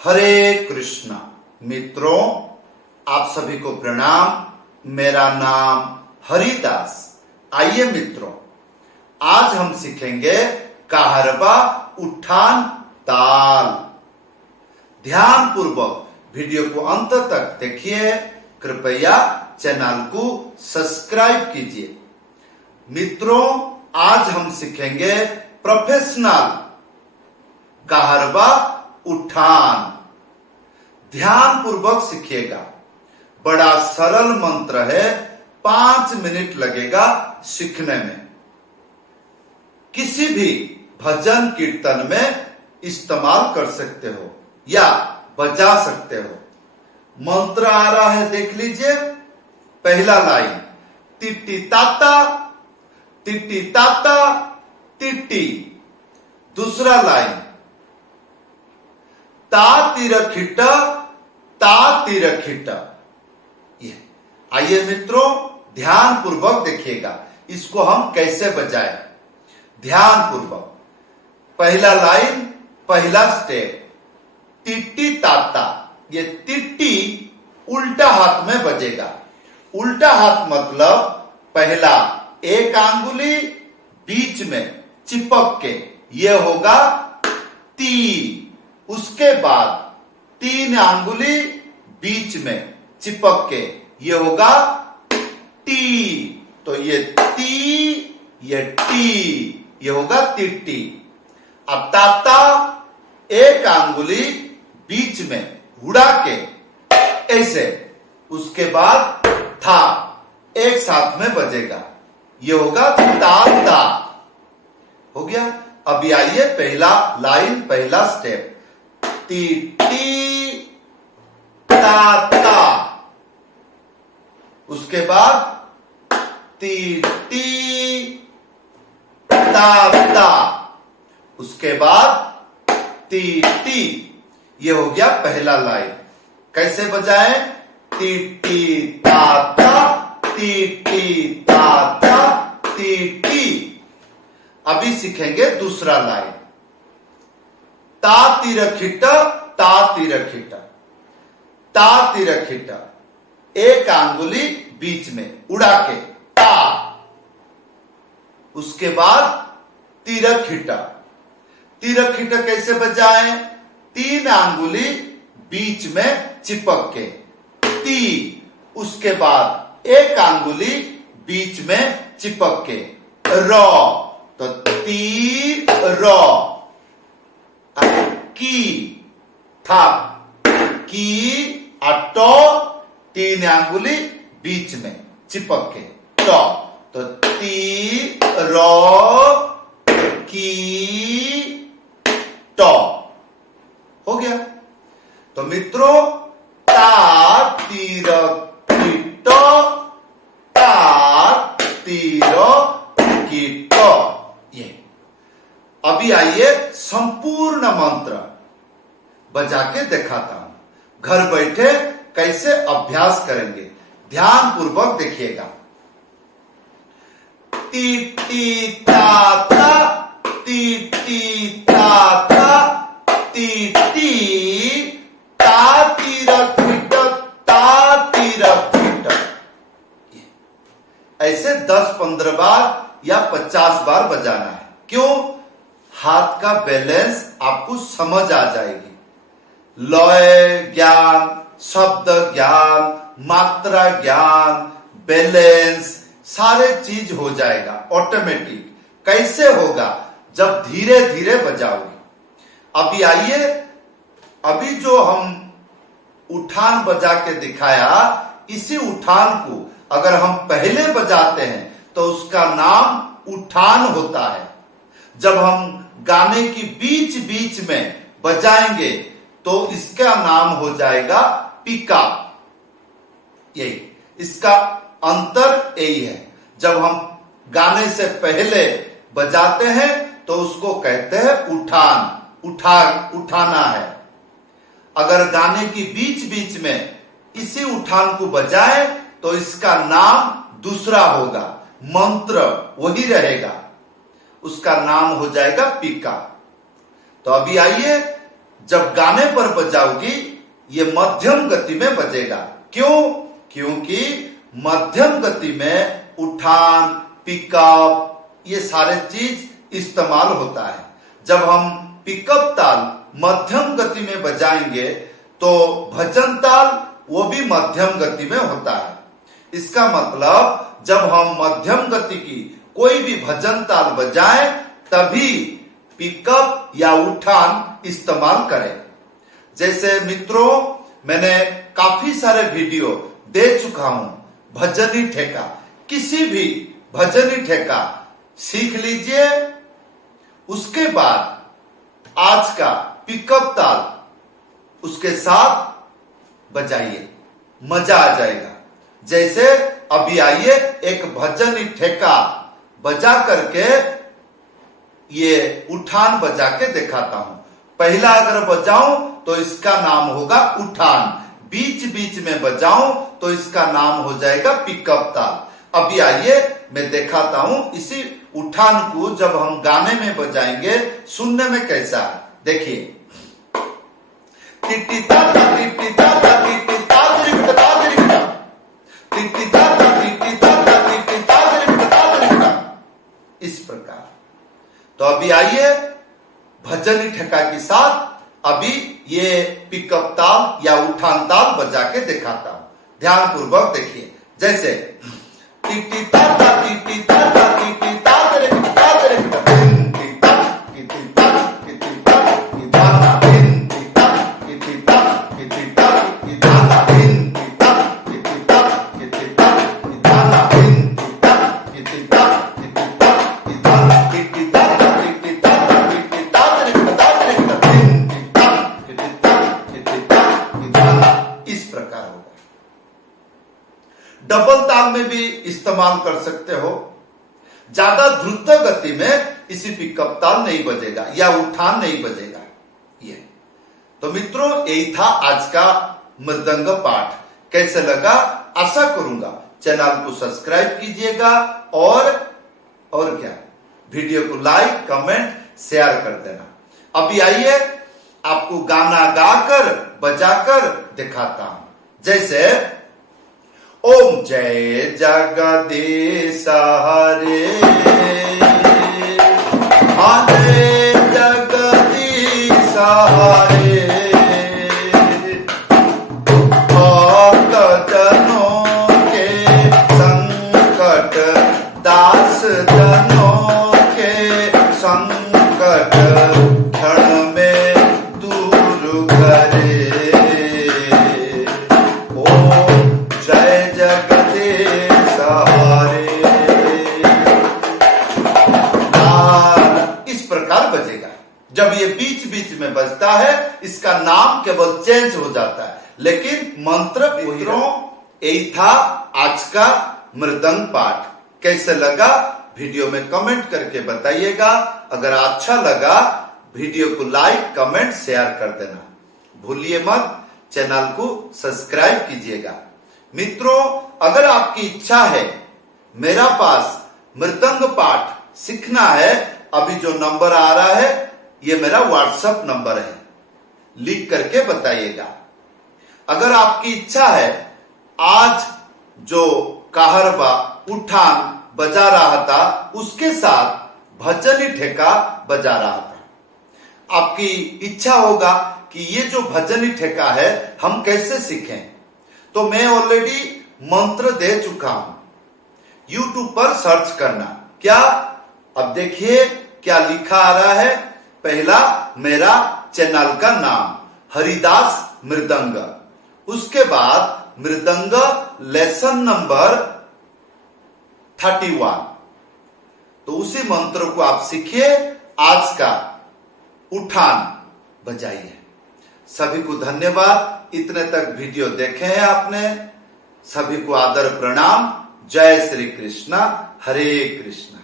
हरे कृष्णा। मित्रों, आप सभी को प्रणाम। मेरा नाम हरिदास। आइए मित्रों, आज हम सीखेंगे काहरबा उठान ताल। ध्यान पूर्वक वीडियो को अंत तक देखिए। कृपया चैनल को सब्सक्राइब कीजिए। मित्रों, आज हम सीखेंगे प्रोफेशनल काहरबा उठान। ध्यान पूर्वक सीखिएगा। बड़ा सरल मंत्र है, 5 मिनट लगेगा सीखने में। किसी भी भजन कीर्तन में इस्तेमाल कर सकते हो या बजा सकते हो। मंत्र आ रहा है, देख लीजिए। पहला लाइन टिट्टी ताता टिट्टी। दूसरा लाइन ता तिरखिट। ये आइए मित्रों, ध्यान पूर्वक देखिएगा इसको हम कैसे बजाएं। ध्यान पूर्वक पहला लाइन, पहला स्टेप टिट्टी ताता। ये टिट्टी उल्टा हाथ में बजेगा। उल्टा हाथ मतलब पहला एक अंगुली बीच में चिपक के, ये होगा ती। उसके बाद 3 अंगुली बीच में चिपक के, ये होगा टी। तो ये ती, ये टी, ये होगा टिट्टी। अब ताता एक अंगुली बीच में उड़ा के ऐसे, उसके बाद था एक साथ में बजेगा, ये होगा ताता। हो गया। अभी आइए पहला लाइन, पहला स्टेप टी ताता। उसके बाद टी ताता। उसके बाद टी। ये हो गया पहला लाइन। कैसे बजाएं? टी ताता ताता टी। अभी सीखेंगे दूसरा लाइन ता तिरखिट। एक अंगुली बीच में उड़ा के ता। उसके बाद तिरखिट कैसे बजाएं? 3 अंगुली बीच में चिपक के ती। उसके बाद एक अंगुली बीच में चिपक के रॉ। तो ती रॉ। की था की अटो, 3 अंगुली बीच में चिपक के टो। तो ती रो की टो। हो गया। तो मित्रों, ता तीरो कीटो, ता तीरो कीटो। ये अभी आइए संपूर्ण मंत्र बजा के दिखाता हूं। घर बैठे कैसे अभ्यास करेंगे, ध्यान पूर्वक देखिएगा। टी ताता टी ता तिरखिट। ऐसे 10-15 बार या 50 बार बजाना है। क्यों? हाथ का बैलेंस आपको समझ आ जाएगी। लय ज्ञान, शब्द ज्ञान, मात्रा ज्ञान, बैलेंस, सारे चीज हो जाएगा ऑटोमेटिक। कैसे होगा? जब धीरे धीरे बजाओगे। अभी आइए, अभी जो हम उठान बजा के दिखाया, इसी उठान को अगर हम पहले बजाते हैं तो उसका नाम उठान होता है। जब हम गाने की बीच बीच में बजाएंगे तो इसका नाम हो जाएगा पिका। यही इसका अंतर यही है। जब हम गाने से पहले बजाते हैं तो उसको कहते हैं उठान। उठाना है। अगर गाने की बीच बीच में इसी उठान को बजाए तो इसका नाम दूसरा होगा, मंत्र वही रहेगा, उसका नाम हो जाएगा पिका। तो अभी आइए जब गाने पर बजाओगी ये मध्यम गति में बजेगा। क्यों? क्योंकि मध्यम गति में उठान, पिकअप, ये सारे चीज इस्तेमाल होता है। जब हम पिकअप ताल मध्यम गति में बजाएंगे तो भजन ताल वो भी मध्यम गति में होता है। इसका मतलब जब हम मध्यम गति की कोई भी भजन ताल बजाएं तभी पिकअप या उठान इस्तेमाल करें। जैसे मित्रों, मैंने काफी सारे वीडियो दे चुका हूं भजनी ठेका। किसी भी भजनी ठेका सीख लीजिए, उसके बाद आज का पिकअप ताल उसके साथ बजाइए, मजा आ जाएगा। जैसे अभी आइए एक भजनी ठेका बजा करके ये उठान बजा के दिखाता हूं। पहला अगर बजाऊं तो इसका नाम होगा उठान, बीच बीच में बजाऊं तो इसका नाम हो जाएगा पिकअप ताल। अभी आइए मैं दिखाता हूं इसी उठान को जब हम गाने में बजाएंगे सुनने में कैसा है। देखिए, टिटी ताता टिटी ताता टिटी ताता ताता टिटी ताता टिटी ताता टिटी ताता, इस प्रकार। तो अभी आइए भजनी ठेका के साथ अभी ये पिकअप ताल या उठान ताल बजा के दिखाता हूं। ध्यान पूर्वक देखिए। जैसे टिटी ताता टिटी ताता टिटी ताता रे ताता रे टिटी ताता टिटी ताता टिटी ताता टिटी ताता टिटी ताता टिटी ताता टिटी ताता टिटी ताता टिटी ताता टिटी ताता टिटी ताता टिटी ताता टिटी ताता टिटी ताता टिटी ताता टिटी ताता टिटी ताता टिटी ताता रे ताता रे टिटी ताता टिटी ताता टिटी ताता, इस प्रकार होगा। डबल ताल में भी इस्तेमाल कर सकते हो। ज्यादा द्रुत गति में इसी पिकअप ताल नहीं बजेगा या उठान नहीं बजेगा। ये तो मित्रों, यही था आज का मृदंग पाठ। कैसे लगा? आशा करूंगा चैनल को सब्सक्राइब कीजिएगा और क्या, वीडियो को लाइक, कमेंट, शेयर कर देना। अभी आइए आपको गाना गाकर बजाकर दिखाता हूं। जैसे ओम जय जगदीश हरे, हरे जगदीश हरे, भक्त जनों के संकट, दास जनों के संकट क्षण में दूर करे। इस प्रकार बजेगा। जब ये बीच बीच में बजता है इसका नाम केवल चेंज हो जाता है, लेकिन मंत्र मित्रों यही था आज का मृदंग पाठ। कैसे लगा वीडियो में कमेंट करके बताइएगा। अगर अच्छा लगा वीडियो को लाइक, कमेंट, शेयर कर देना। भूलिए मत चैनल को सब्सक्राइब कीजिएगा। मित्रों, अगर आपकी इच्छा है मेरा पास मृदंग पाठ सीखना है, अभी जो नंबर आ रहा है ये मेरा व्हाट्सएप नंबर है, लिख करके बताइएगा। अगर आपकी इच्छा है, आज जो कहरबा उठान बजा रहा था उसके साथ भजनी ठेका बजा रहा था, आपकी इच्छा होगा कि ये जो भजनी ठेका है हम कैसे सीखें, तो मैं ऑलरेडी मंत्र दे चुका हूं। YouTube पर सर्च करना। क्या? अब देखिए क्या लिखा आ रहा है। पहला मेरा चैनल का नाम हरिदास मृदंग, उसके बाद मृदंग लेसन नंबर 31। तो उसी मंत्र को आप सीखिए, आज का उठान बजाइए। सभी को धन्यवाद। इतने तक वीडियो देखे हैं आपने, सभी को आदर प्रणाम। जय श्री कृष्णा, हरे कृष्णा।